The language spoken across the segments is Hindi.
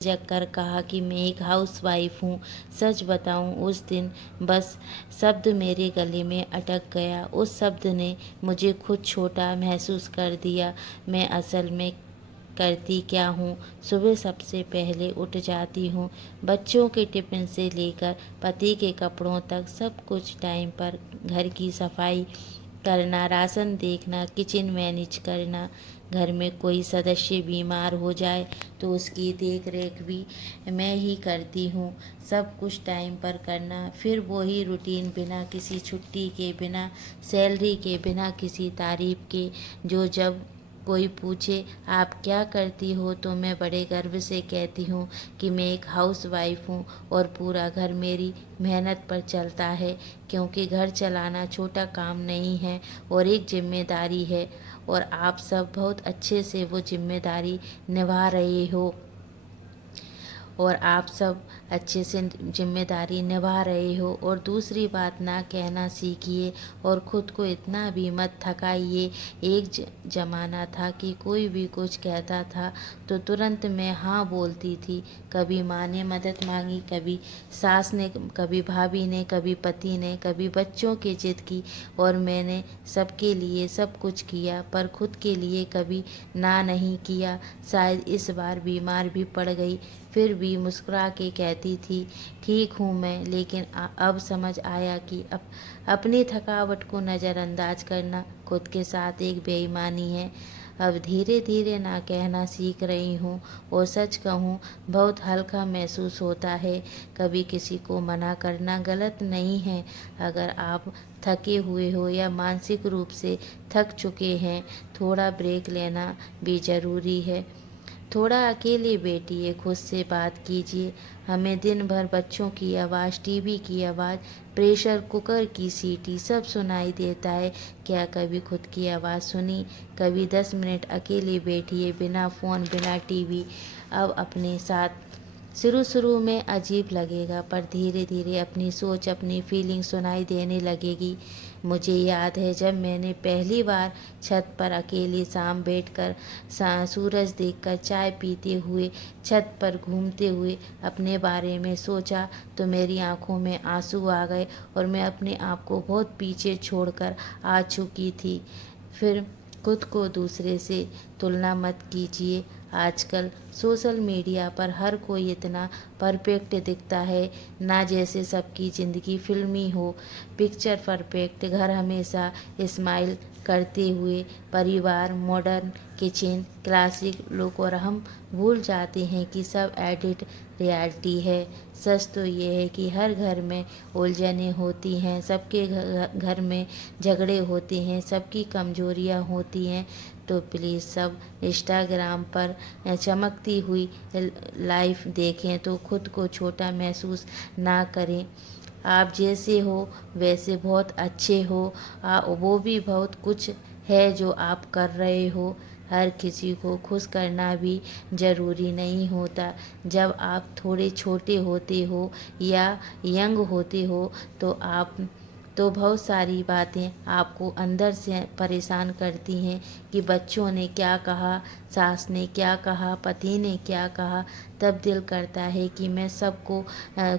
जग कहा कि मैं एक हाउसवाइफ हूँ। सच बताऊँ, उस दिन बस शब्द मेरे गले में अटक गया। उस शब्द ने मुझे खुद छोटा महसूस कर दिया। मैं असल में करती क्या हूँ? सुबह सबसे पहले उठ जाती हूँ। बच्चों के टिफ़िन से लेकर पति के कपड़ों तक सब कुछ टाइम पर। घर की सफाई करना, राशन देखना, किचन मैनेज करना। घर में कोई सदस्य बीमार हो जाए तो उसकी देख रेख भी मैं ही करती हूँ। सब कुछ टाइम पर करना, फिर वही रूटीन, बिना किसी छुट्टी के, बिना सैलरी के, बिना किसी तारीफ के। जब कोई पूछे आप क्या करती हो, तो मैं बड़े गर्व से कहती हूँ कि मैं एक हाउसवाइफ हूँ और पूरा घर मेरी मेहनत पर चलता है। क्योंकि घर चलाना छोटा काम नहीं है और एक जिम्मेदारी है, और आप सब बहुत अच्छे से वो जिम्मेदारी निभा रहे हो। और आप सब अच्छे से जिम्मेदारी निभा रहे हो। और दूसरी बात, ना कहना सीखिए और ख़ुद को इतना भी मत थकाइए। एक ज़माना था कि कोई भी कुछ कहता था तो तुरंत मैं हाँ बोलती थी। कभी माँ ने मदद मांगी, कभी सास ने, कभी भाभी ने, कभी पति ने, कभी बच्चों की जिद की, और मैंने सबके लिए सब कुछ किया, पर खुद के लिए कभी ना नहीं किया। शायद इस बार बीमार भी पड़ गई, फिर भी मुस्कुरा के कहती थी ठीक हूँ मैं। लेकिन अब समझ आया कि अपनी थकावट को नज़रअंदाज करना खुद के साथ एक बेईमानी है। अब धीरे धीरे ना कहना सीख रही हूँ, और सच कहूँ बहुत हल्का महसूस होता है। कभी किसी को मना करना गलत नहीं है। अगर आप थके हुए हो या मानसिक रूप से थक चुके हैं, थोड़ा ब्रेक लेना भी ज़रूरी है। थोड़ा अकेले बैठिए, खुद से बात कीजिए। हमें दिन भर बच्चों की आवाज़, टीवी की आवाज़, प्रेशर कुकर की सीटी सब सुनाई देता है। क्या कभी खुद की आवाज़ सुनी? कभी 10 मिनट अकेले बैठिए, बिना फ़ोन, बिना टीवी। अब अपने साथ शुरू शुरू में अजीब लगेगा, पर धीरे धीरे अपनी सोच, अपनी फीलिंग सुनाई देने लगेगी। मुझे याद है जब मैंने पहली बार छत पर अकेली शाम बैठकर सूरज देखकर, चाय पीते हुए, छत पर घूमते हुए अपने बारे में सोचा, तो मेरी आंखों में आंसू आ गए और मैं अपने आप को बहुत पीछे छोड़कर आ चुकी थी। फिर खुद को दूसरे से तुलना मत कीजिए। आजकल सोशल मीडिया पर हर कोई इतना परफेक्ट दिखता है, ना जैसे सबकी ज़िंदगी फिल्मी हो। पिक्चर परफेक्ट, घर हमेशा स्माइल करते हुए, परिवार, मॉडर्न किचन, क्लासिक लुक, और हम भूल जाते हैं कि सब एडिट रियलिटी है। सच तो ये है कि हर घर में उलझनें होती हैं, सबके घर में झगड़े होते हैं, सबकी कमजोरियां होती हैं। तो प्लीज़ सब इंस्टाग्राम पर चमकती हुई लाइफ देखें तो खुद को छोटा महसूस ना करें। आप जैसे हो वैसे बहुत अच्छे हो। वो भी बहुत कुछ है जो आप कर रहे हो। हर किसी को खुश करना भी ज़रूरी नहीं होता। जब आप थोड़े छोटे होते हो या यंग होते हो तो बहुत सारी बातें आपको अंदर से परेशान करती हैं कि बच्चों ने क्या कहा, सास ने क्या कहा, पति ने क्या कहा। तब दिल करता है कि मैं सबको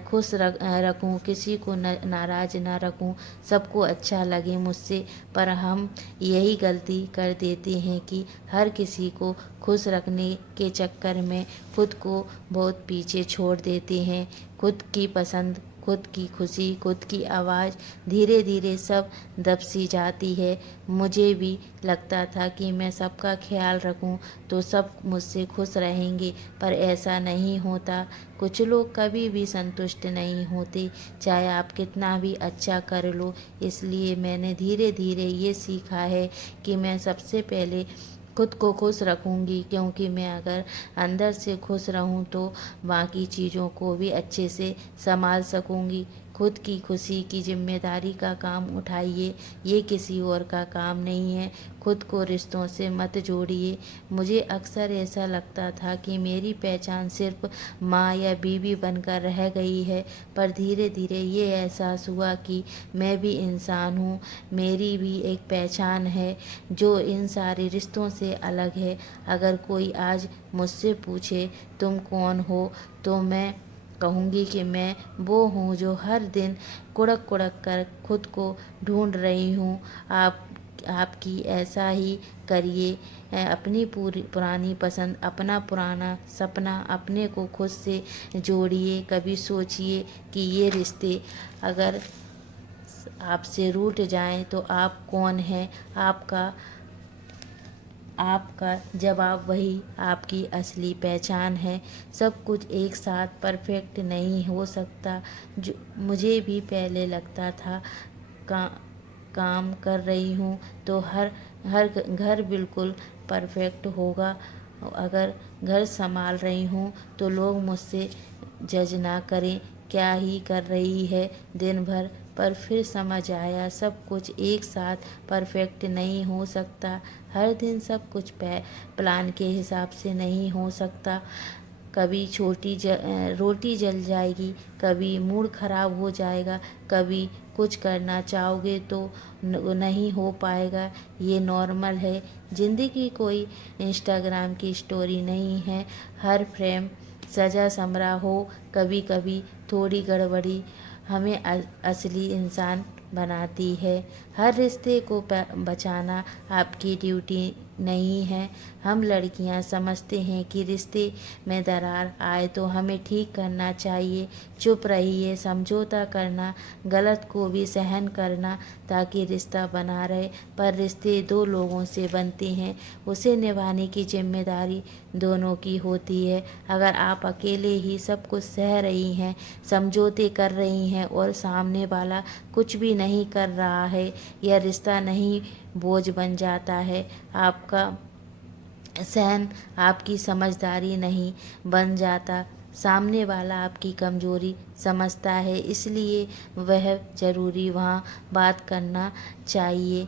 खुश रखूं, किसी को नाराज़ ना रखूं, सबको अच्छा लगे मुझसे। पर हम यही गलती कर देते हैं कि हर किसी को खुश रखने के चक्कर में खुद को बहुत पीछे छोड़ देते हैं। खुद की पसंद, खुद की खुशी, खुद की आवाज़ धीरे धीरे सब दबती जाती है। मुझे भी लगता था कि मैं सबका ख्याल रखूं तो सब मुझसे खुश रहेंगे, पर ऐसा नहीं होता। कुछ लोग कभी भी संतुष्ट नहीं होते, चाहे आप कितना भी अच्छा कर लो। इसलिए मैंने धीरे धीरे ये सीखा है कि मैं सबसे पहले खुद को खुश रखूँगी, क्योंकि मैं अगर अंदर से खुश रहूँ तो बाकी चीज़ों को भी अच्छे से संभाल सकूँगी। खुद की खुशी की जिम्मेदारी का काम उठाइए, ये किसी और का काम नहीं है। खुद को रिश्तों से मत जोड़िए। मुझे अक्सर ऐसा लगता था कि मेरी पहचान सिर्फ माँ या बीवी बनकर रह गई है, पर धीरे धीरे ये एहसास हुआ कि मैं भी इंसान हूँ, मेरी भी एक पहचान है जो इन सारे रिश्तों से अलग है। अगर कोई आज मुझसे पूछे तुम कौन हो, तो मैं कहूँगी कि मैं वो हूँ जो हर दिन कुड़क कुड़क कर खुद को ढूंढ रही हूँ। आपकी ऐसा ही करिए। अपनी पुरानी पसंद, अपना पुराना सपना, अपने को खुद से जोड़िए। कभी सोचिए कि ये रिश्ते अगर आपसे रूठ जाएं तो आप कौन हैं। आपका आपका जवाब वही आपकी असली पहचान है। सब कुछ एक साथ परफेक्ट नहीं हो सकता। जो मुझे भी पहले लगता था का, काम कर रही हूँ तो हर हर घर बिल्कुल परफेक्ट होगा। अगर घर संभाल रही हूँ तो लोग मुझसे जज ना करें, क्या ही कर रही है दिन भर। पर फिर समझ आया सब कुछ एक साथ परफेक्ट नहीं हो सकता। हर दिन सब कुछ प्लान के हिसाब से नहीं हो सकता। कभी रोटी जल जाएगी, कभी मूड खराब हो जाएगा, कभी कुछ करना चाहोगे तो नहीं हो पाएगा। ये नॉर्मल है। ज़िंदगी कोई इंस्टाग्राम की स्टोरी नहीं है, हर फ्रेम सजा संवरा हो। कभी कभी थोड़ी गड़बड़ी हमें असली इंसान बनाती है। हर रिश्ते को बचाना आपकी ड्यूटी नहीं है। हम लड़कियां समझते हैं कि रिश्ते में दरार आए तो हमें ठीक करना चाहिए। चुप रहिए, समझौता करना, गलत को भी सहन करना ताकि रिश्ता बना रहे। पर रिश्ते दो लोगों से बनते हैं, उसे निभाने की जिम्मेदारी दोनों की होती है। अगर आप अकेले ही सब कुछ सह रही हैं, समझौते कर रही हैं और सामने वाला कुछ भी नहीं कर रहा है, यह रिश्ता नहीं बोझ बन जाता है। आपका सहन आपकी समझदारी नहीं बन जाता। सामने वाला आपकी कमजोरी समझता है, इसलिए वह ज़रूरी वहाँ बात करना चाहिए।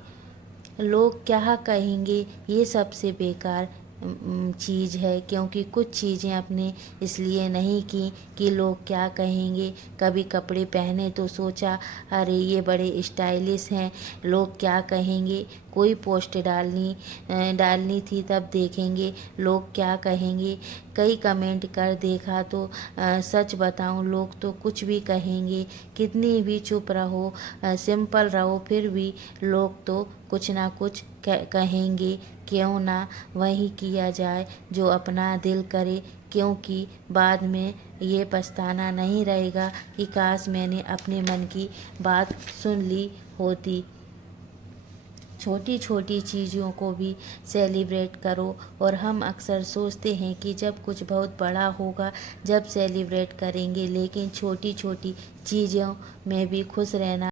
लोग क्या कहेंगे ये सबसे बेकार चीज़ है, क्योंकि कुछ चीज़ें अपने इसलिए नहीं की कि लोग क्या कहेंगे। कभी कपड़े पहने तो सोचा अरे ये बड़े स्टाइलिश हैं, लोग क्या कहेंगे। कोई पोस्ट डालनी थी तब देखेंगे लोग क्या कहेंगे। कई कमेंट कर देखा तो सच बताऊं लोग तो कुछ भी कहेंगे। कितनी भी चुप रहो, सिंपल रहो, फिर भी लोग तो कुछ ना कुछ कहेंगे। क्यों ना वही किया जाए जो अपना दिल करे, क्योंकि बाद में ये पछताना नहीं रहेगा कि काश मैंने अपने मन की बात सुन ली होती। छोटी छोटी चीज़ों को भी सेलिब्रेट करो। और हम अक्सर सोचते हैं कि जब कुछ बहुत बड़ा होगा जब सेलिब्रेट करेंगे, लेकिन छोटी छोटी चीज़ों में भी खुश रहना